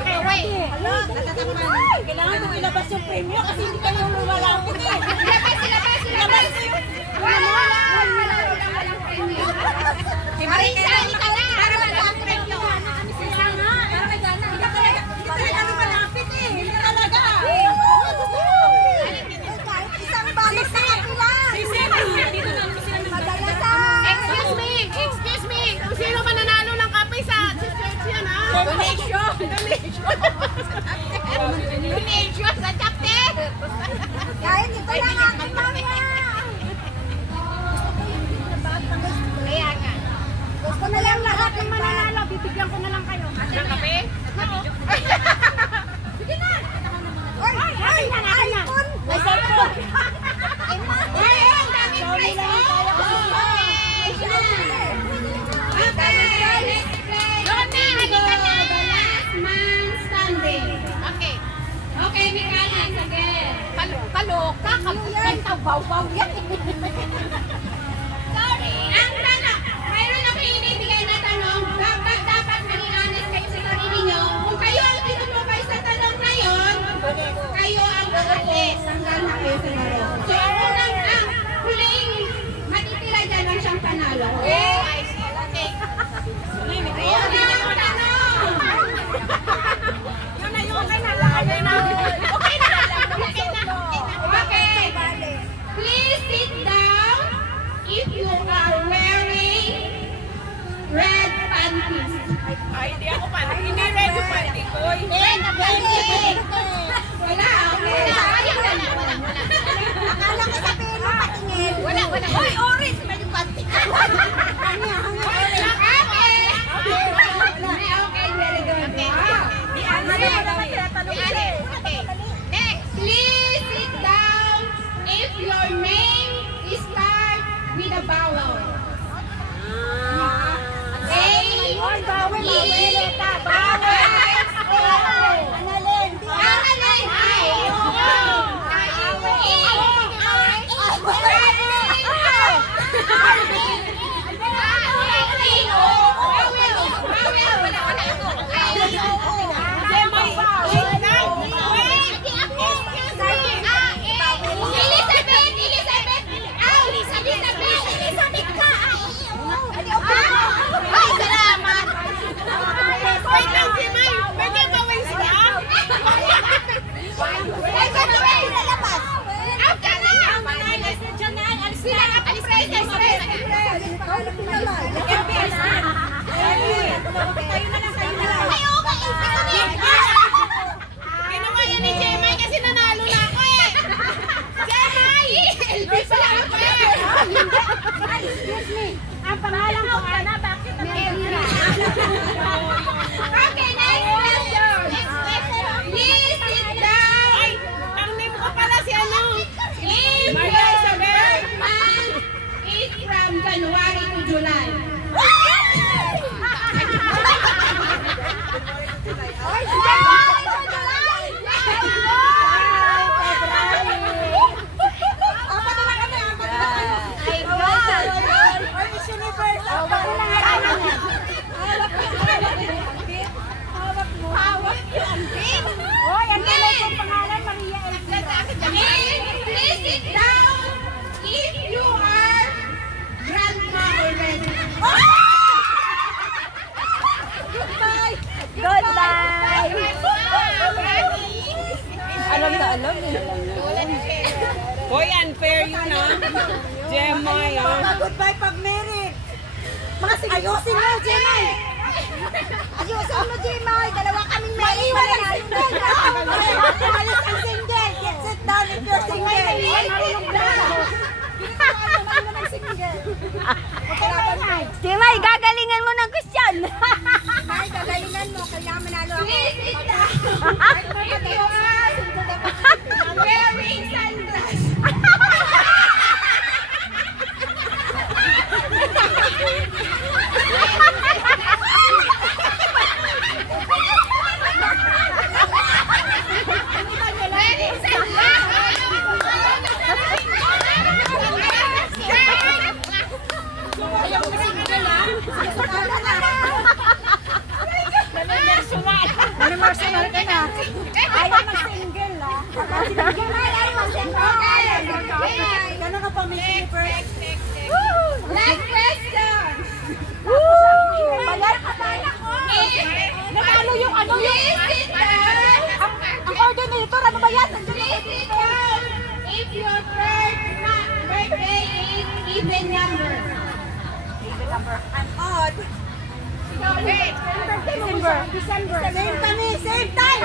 Okay, wait. Hala, natatapan. Kailangan kong ilabas yung premyo kasi hindi kayo lumalapit eh. Ilabas! Marisa, ika na! Para walang premyo. Kaya nga. Hindi talaga lumalapit eh. Hindi talaga. Isang balot sa kapila. Dito na naman sila nagdala. Excuse me! Kung sino mananalo ng kape sa church yan, ha? Donation. Donation sa chapter! Kahit ito lang aking mama. Kaya nga. Gusto na lang lahat ng mananalo. Bibigyan ko na lang kayo. Ng kape? Sige na. Ay, iPhone. May cellphone. Hey, ang daming prize, oh! Doon na, halika na! Last man standing. Okay. Okay, Mikala, sige. Kaloka, baw-baw yan. Sorry. Ang tanong, mayroon ako inibigay na tanong. Dapat maging honest kayo sa sarili nyo. Kung kayo ang tinutupay sa tanong na yon, kayo ang aalis. Hanggang na kayo sa laro. So, unang ang huling matitira dyan ang siyang panalo. Okay? I see. Okay. Unang tanong. Yun na yun. Okay na lang. Okay na. Okay na. Okay na. Okay. Please sit down if you are wearing red panties. Ay, hindi ako panty. Hindi red yung panty ko. Red panties. Wala. Okay na. Wala. Akala ko sabihin mo patingin. Wala. Hoy, orange. May panty. Okay, very good. Okay. Next, please sit down if your name is start with a vowel. Ginawa yan ni Jemay kasi nanalo na ako eh. Jemay! Elvis pala ako eh. Excuse me. Ang pangalan ko Ana, bakit ang Elvira? Okay, next question. Please sit down. Ay, ang name ko pala si ano? If Maria your Isabel. birth month is from January to July. Please sit down if you are grandma already. Goodbye! Alam na alam. Hoy, unfair yun ah. Jemay ah. Goodbye pag married. Ayusin mo, Jemay. Ayusin mo, Jemay. Dalawa kaming married. Maiwan ang single. Umalis ang single. Get sit down if you're single. Jemay, gagalingan mo ng question. Jemay, gagalingan mo. Kailangan manalo ako. Please sit down if you are wearing sunglasses. may slippers. Next question. Bayan, akala ko. Natalo yung ano yung... Please sit down. Ang coordinator, ano ba yan? Please sit down. If your birthday is even number. An odd. Wait. December. Same kami, same time.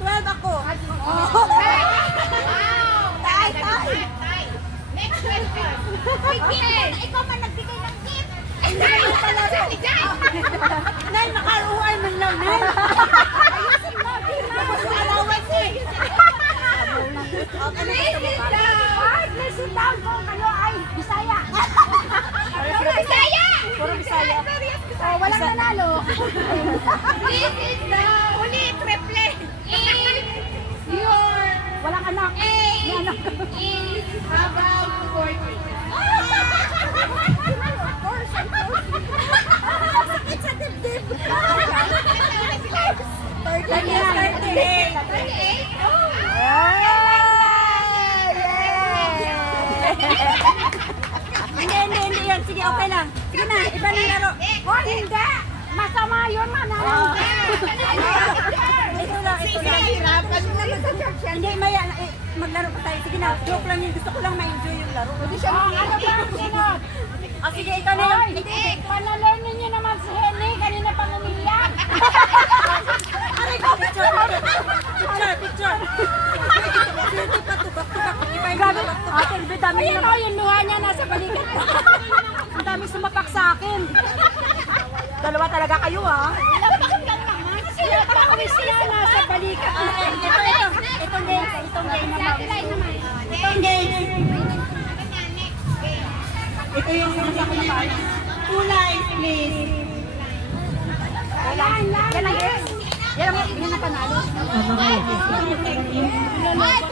12 ako. Tay. Next question. Ikaw man nagbigay ng gift. Nay, makaruhay man lang, Nay. Ayusin mo, tapos yung allowance eh. Please sit down. Please sit down kung kayo ay Bisaya. Bisaya. Puro Bisaya. Oh, walang nanalo. Please sit down. Ulit, replay. If your Walang anak. age is about 40. Sakit sa dibdib. 38. 38? Hindi yan. Sige, okay lang. Sige na, iba na laro. Oh, hindi. Masama yun, manalo. Ito lang. Hindi, Maya. Maglaro pa tayo. Sige na, joke lang yun. Gusto ko lang ma-enjoy yung laro. Ano ba ang sunod? Oh, sige, ikaw na yun. Hindi, panalonin niyo naman si Henny. Kanina pang umiyak. Aray ko, picture. Grabe, Ate Elbe, dami na ba yung luha niya nasa balikat. Ang daming sumapak sa akin. Dalawa talaga kayo, ha? Sila pa kami sila nasa balikat. Itong game naman. Itong game. Ito yung nasa ko naman. 2 lines, please. Yan lang, yes. Yan ang panalo. Ay,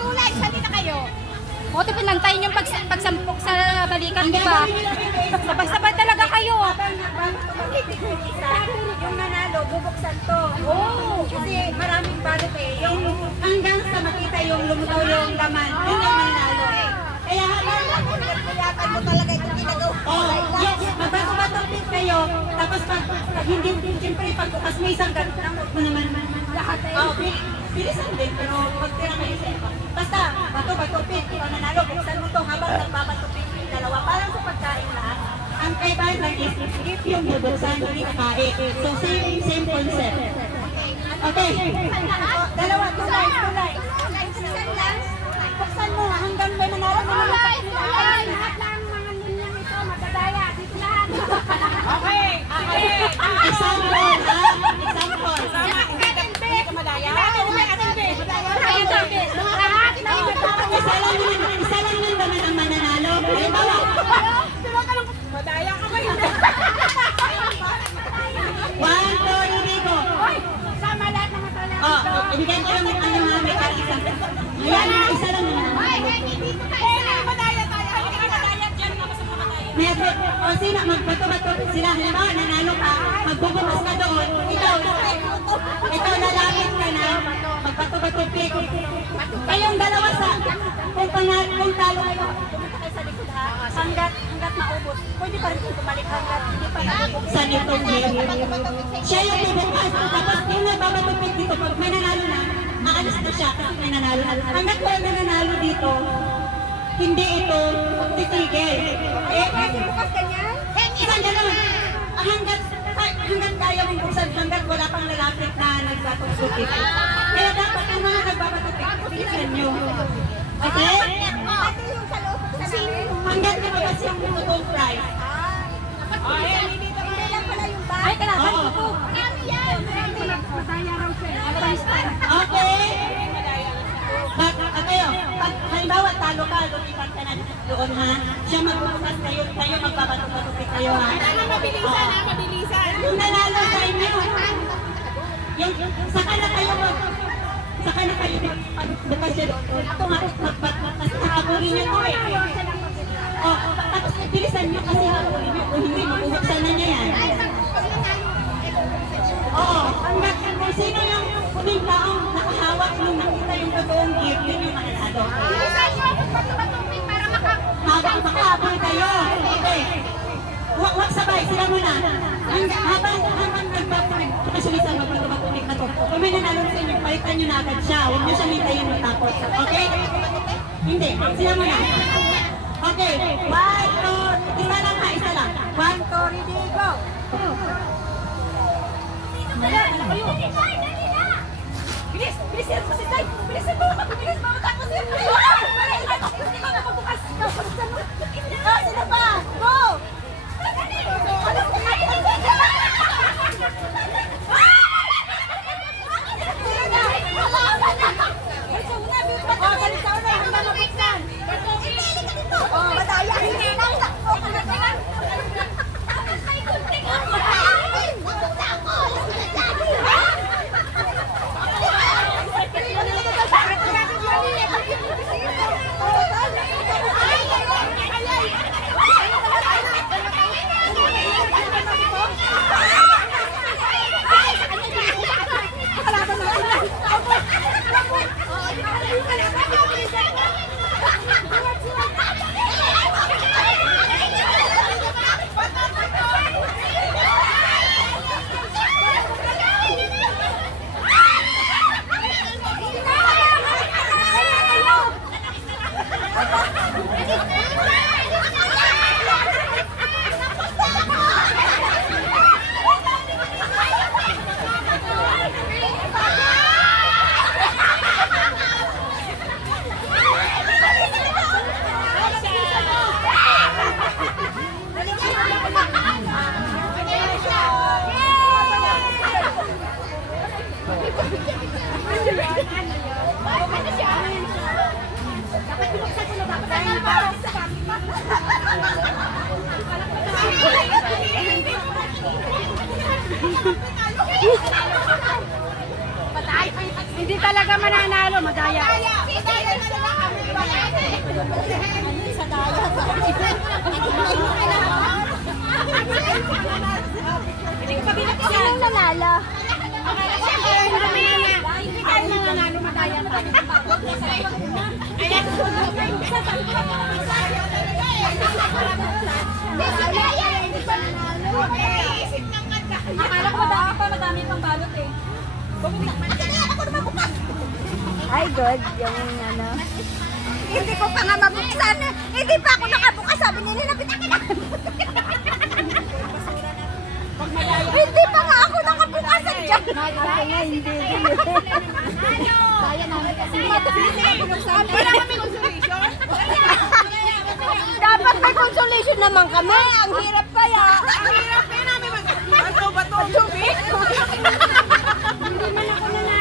tulay. Sali na kayo. Buti pinantayin yung pagsampok sa balikan, di ba? Sabay-sabay talaga kayo. Yung nanalo, bubuksan to. Oh, kasi maraming balot eh. Yung hanggang sa makita yung lumutaw yung laman, yun ang manalo. Kaya kaya mo talaga itong ginagawa. Oh, yes. Magbato-bato din kayo. Tapos pag hindi, siyempre pagbukas mo isang ganun, mo naman lahat eh. Oh, bilisan din, pero magtira kayo sa iba. Basta, bato-bato pin, ikaw nanalo, buksan mo to habang nagbabato pin yung dalawa. Parang sa pagkain lahat. Ang kaibahan lang is, if yung bubuksan, hindi kakain. So, same concept. Okay. Dalawa, 2 lines. Buksan mo hanggang may manalo na lahat. Lahat lang mga ninyang ito, madadaya. Dito lahat. Okay. Example, ha? Example. Hindi ka madaya? Isa lang nun naman ang mananalo. Halimbawa. Madaya ka ba yun? 1, 2, Rico. Sama lahat ng matala. Oh, ibigay ko lang ano ha, may karisang. Ayan, isa lang naman. Dito tayo. Madaya tayo. Madaya dyan. O sino, magbato-bato sila. Halimbawa, nanalo ka, magbubukas ka doon. Ikaw lalapit ka na, magbato-bato pick. Kayong dalawa sa, kung talo kayo, pumunta kayo sa likod ha, hanggat maubos. Pwede pa rin bumalik hanggat hindi pa nabubuksan itong game. Siya yung bubukas. Tapos yung nagbabato pick dito, pag may nanalo na, maalis na siya kasi may nanalo. Hanggat may nanalo dito, hindi ito titigil. Pwede bukas ka niya? Isang gano'n. Hanggat kaya mong buksan, hanggat wala pang lalapit na nagbatutupik. Kaya dapat ang mga nagbabatupik, bilisan nyo. Okay? Hanggat nababas yung totoong price. Ay, kalaban ko. Okay? Pag halimbawa talo ka, lumipat ka na doon ha. Siya magbukas kayo, tayo magbabatupik kayo ha. Mabilisan. Yung nanalo sa inyo, yung saka na kayo bukas siya doon. Ito nga, kasi habulin nyo to eh. Tapos bilisan nyo kasi habulin nyo. Kung hindi, mabubuksan na niya yan. Oo, hanggang kung sino yung huling taong nakahawak nung nakita yung totoong gift, yun yung mananalo. Bilisan nyo ako patupin para Makahabol kayo. Okay. Wag sabay, sila muna. Habang nagpapasulisan mo pag tumatupik na to, kung may nanalo sa inyo, palitan nyo na agad siya. Huwag nyo siya hintayin matapos. Okay? Hindi. Sila muna. Okay. 1, 2, isa lang ha, isa lang. 1, 2, ready, go! Bilis! Bilis yan! Masitay! Bilisan mo! Bilis! Mamatapos yan! Hindi ko na magbukas! Sino ba? Go! Hindi talaga mananalo, madaya. Hindi ko pabilang ko yan. Sino nanalo? Hindi tayo nananalo, madaya. Akala ko madami pa, madami pang balot eh. Ay, good. Yung ano. Hindi ko pa nga mabuksan. Hindi pa ako nakabukas. Sabi nila, napitan na. Hindi pa nga ako nakabukasan dyan. Hindi. Kaya namin kasi. Wala kami consolation? Dapat may consolation naman kami. Ang hirap kaya. Ang hirap kaya namin bato-bato.